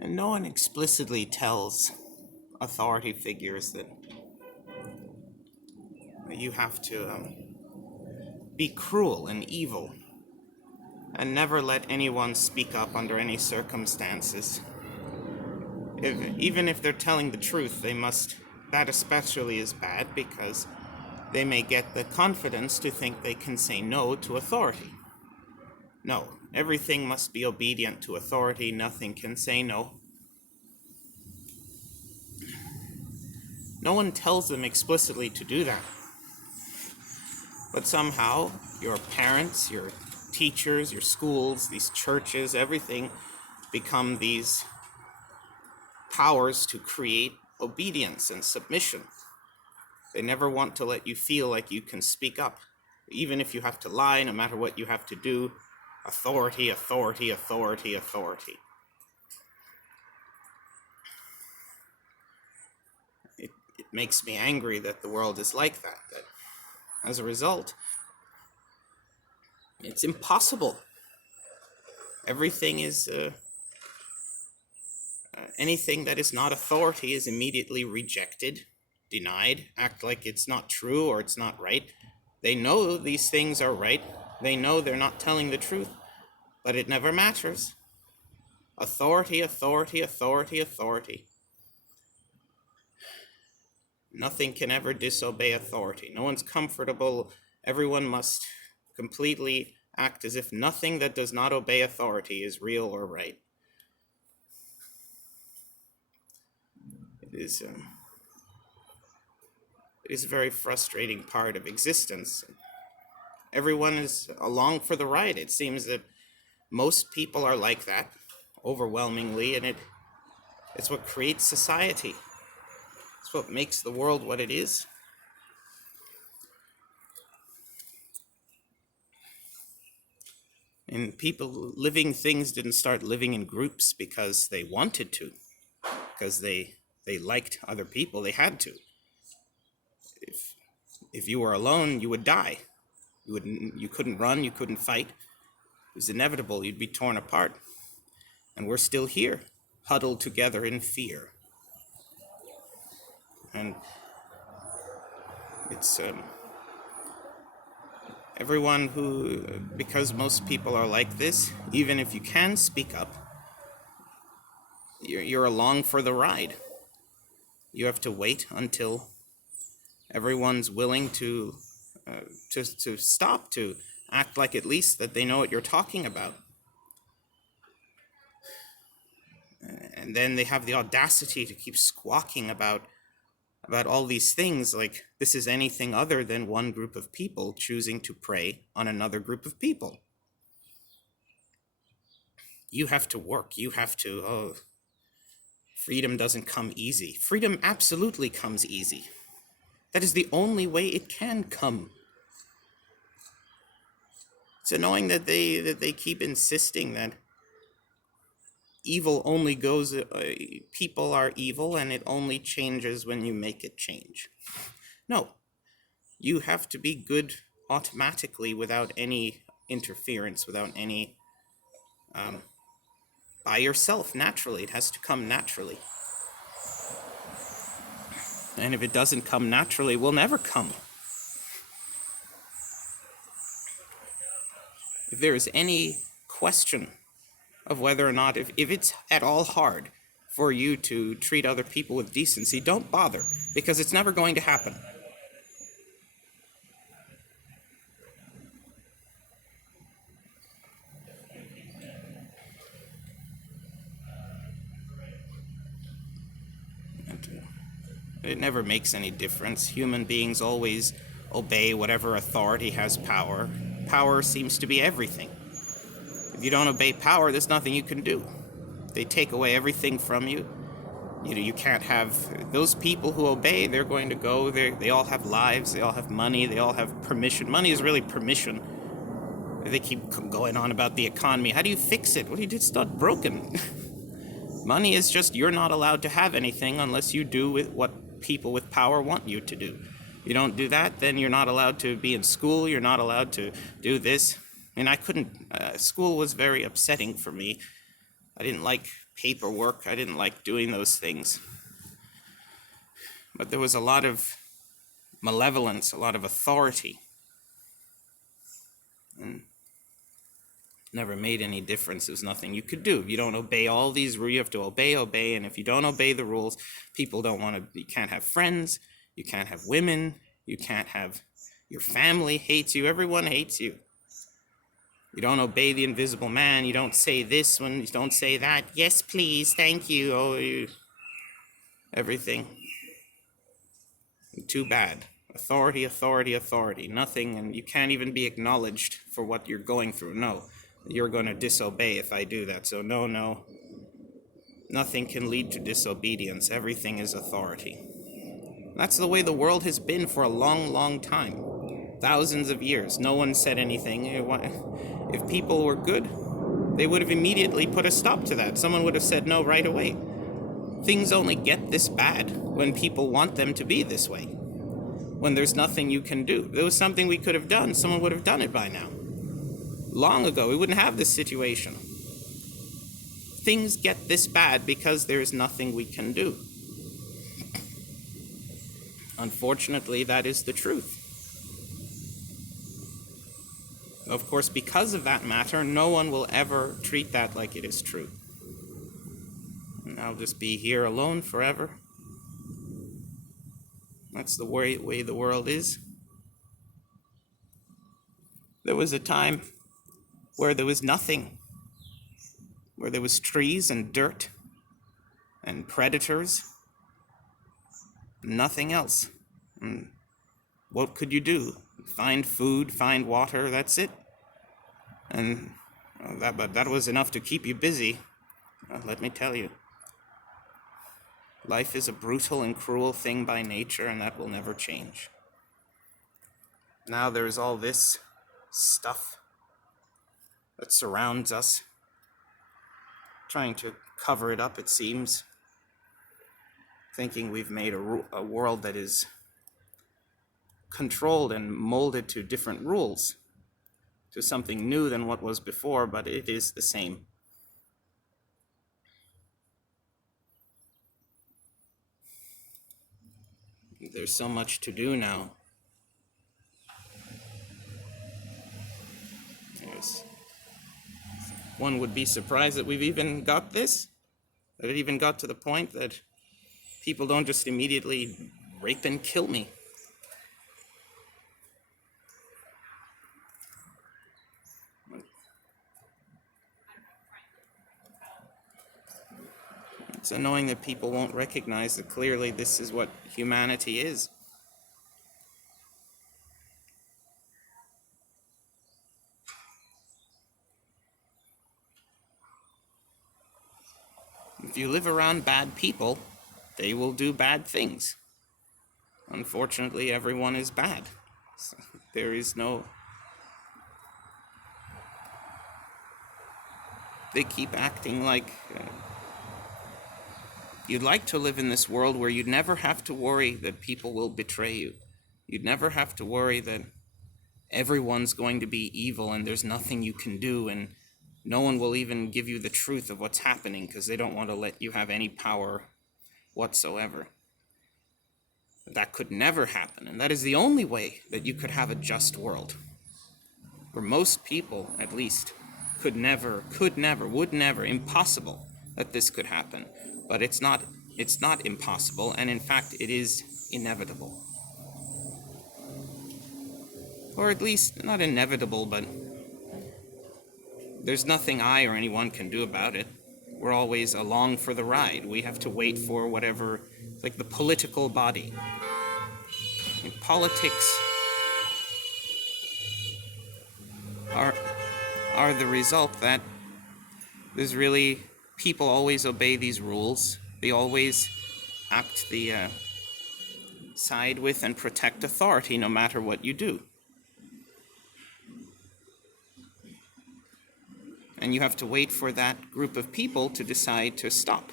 And no one explicitly tells authority figures that you have to be cruel and evil and never let anyone speak up under any circumstances. Even if they're telling the truth, they must. That especially is bad because they may get the confidence to think they can say no to authority. No, everything must be obedient to authority. Nothing can say no. No one tells them explicitly to do that. But somehow, your parents, your teachers, your schools, these churches, everything become these powers to create obedience and submission. They never want to let you feel like you can speak up. Even if you have to lie, no matter what you have to do, authority, authority, authority, authority. It makes me angry that the world is like that as a result, it's impossible. Everything is, anything that is not authority is immediately rejected, denied, act like it's not true or it's not right. They know these things are right. They know they're not telling the truth, but it never matters. Authority, authority, authority, authority. Nothing can ever disobey authority. No one's comfortable. Everyone must completely act as if nothing that does not obey authority is real or right. It is a very frustrating part of existence. Everyone is along for the ride. It seems that most people are like that, overwhelmingly, and it's what creates society. It's what makes the world what it is. And living things didn't start living in groups because they wanted to, because they liked other people. They had to. If you were alone, you would die. You couldn't run, you couldn't fight. It was inevitable. You'd be torn apart. And we're still here, huddled together in fear. And it's everyone who, because most people are like this, even if you can speak up, you're along for the ride. You have to wait until everyone's willing to stop, to act like at least that they know what you're talking about. And then they have the audacity to keep squawking about all these things like this is anything other than one group of people choosing to prey on another group of people. You have to work. You have to, freedom doesn't come easy. Freedom absolutely comes easy. That is the only way it can come. It's annoying that they keep insisting that evil only goes, people are evil and it only changes when you make it change. No, you have to be good automatically without any interference, without any, by yourself, naturally. It has to come naturally. And if it doesn't come naturally, it will never come. If there is any question of whether or not, if it's at all hard for you to treat other people with decency, don't bother, because it's never going to happen. It never makes any difference. Human beings always obey whatever authority has power. Power seems to be everything. If you don't obey power, there's nothing you can do. They take away everything from you. You can't have those people who obey. They're going to go. They all have lives. They all have money. They all have permission. Money is really permission. They keep going on about the economy. How do you fix it? Well, it's not broken. Money is just you're not allowed to have anything unless you do with what people with power want you to do. You don't do that, then you're not allowed to be in school. You're not allowed to do this. And I couldn't. School was very upsetting for me. I didn't like paperwork. I didn't like doing those things. But there was a lot of malevolence, a lot of authority. And never made any difference. There's nothing you could do. You don't obey all these rules. You have to obey. And if you don't obey the rules, people don't want to, you can't have friends. You can't have women. You can't have, your family hates you. Everyone hates you. You don't obey the invisible man. You don't say this when you don't say that. Yes, please. Thank you. Oh, everything. Too bad. Authority, authority, authority. Nothing, and you can't even be acknowledged for what you're going through. No, you're going to disobey if I do that. So no. Nothing can lead to disobedience. Everything is authority. That's the way the world has been for a long, long time. Thousands of years. No one said anything. If people were good, they would have immediately put a stop to that. Someone would have said no right away. Things only get this bad when people want them to be this way. When there's nothing you can do. If there was something we could have done, someone would have done it by now. Long ago, we wouldn't have this situation. Things get this bad because there is nothing we can do. Unfortunately, that is the truth. Of course, because of that matter, no one will ever treat that like it is true. And I'll just be here alone forever. That's the way the world is. There was a time where there was nothing, where there was trees and dirt and predators, nothing else. And what could you do? Find food, find water, that's it. And that was enough to keep you busy. Let me tell you. Life is a brutal and cruel thing by nature, and that will never change. Now there is all this stuff that surrounds us, trying to cover it up, it seems, thinking we've made a world that is controlled and molded to different rules, to something new than what was before, but it is the same. There's so much to do now. One would be surprised that we've even got this, that it even got to the point that people don't just immediately rape and kill me. It's annoying that people won't recognize that clearly this is what humanity is. If you live around bad people, they will do bad things. Unfortunately, everyone is bad. So there is no... They keep acting like... You'd like to live in this world where you'd never have to worry that people will betray you. You'd never have to worry that everyone's going to be evil and there's nothing you can do, and no one will even give you the truth of what's happening because they don't want to let you have any power whatsoever. That could never happen, and that is the only way that you could have a just world. For most people, at least, would never, impossible that this could happen. But it's not impossible, and in fact, it is inevitable. Or at least, not inevitable, but there's nothing I or anyone can do about it. We're always along for the ride. We have to wait for whatever, like the political body. In politics are the result that there's really... People always obey these rules. They always act the side with and protect authority no matter what you do. And you have to wait for that group of people to decide to stop.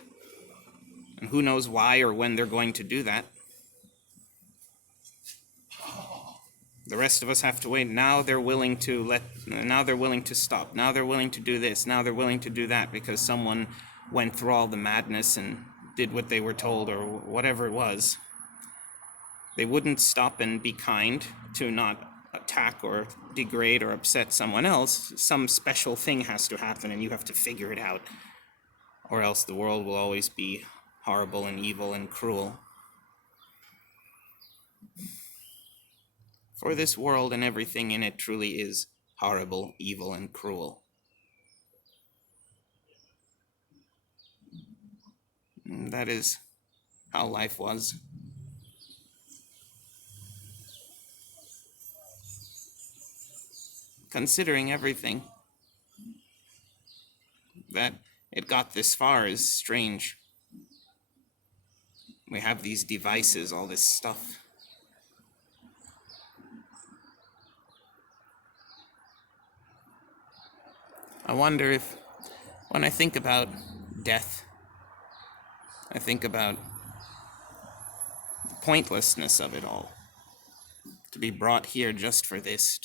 And who knows why or when they're going to do that. The rest rest of us have to wait. Now they're willing to stop. Now they're willing to do this. Now they're willing to do that because someone went through all the madness and did what they were told or whatever it was. They wouldn't stop and be kind to not attack or degrade or upset someone else. Some special thing has to happen and you have to figure it out, or else the world will always be horrible and evil and cruel. For this world and everything in it truly is horrible, evil, and cruel. And that is how life was. Considering everything, that it got this far is strange. We have these devices, all this stuff. I wonder if, when I think about death, I think about the pointlessness of it all. To be brought here just for this,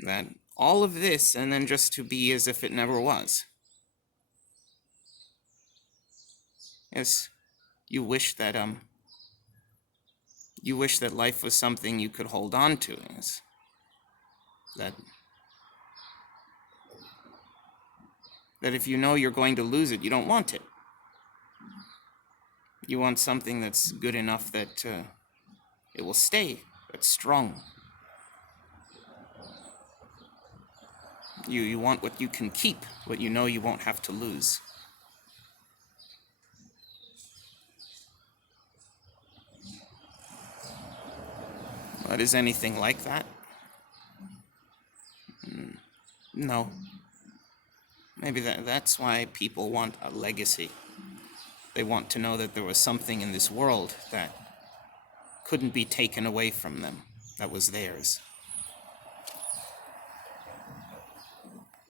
that all of this, and then just to be as if it never was. Yes, you wish that life was something you could hold on to. Yes. That if you know you're going to lose it, you don't want it. You want something that's good enough that it will stay, that's strong. You want what you can keep, what you know you won't have to lose. But is anything like that? No. Maybe that's why people want a legacy. They want to know that there was something in this world that couldn't be taken away from them, that was theirs.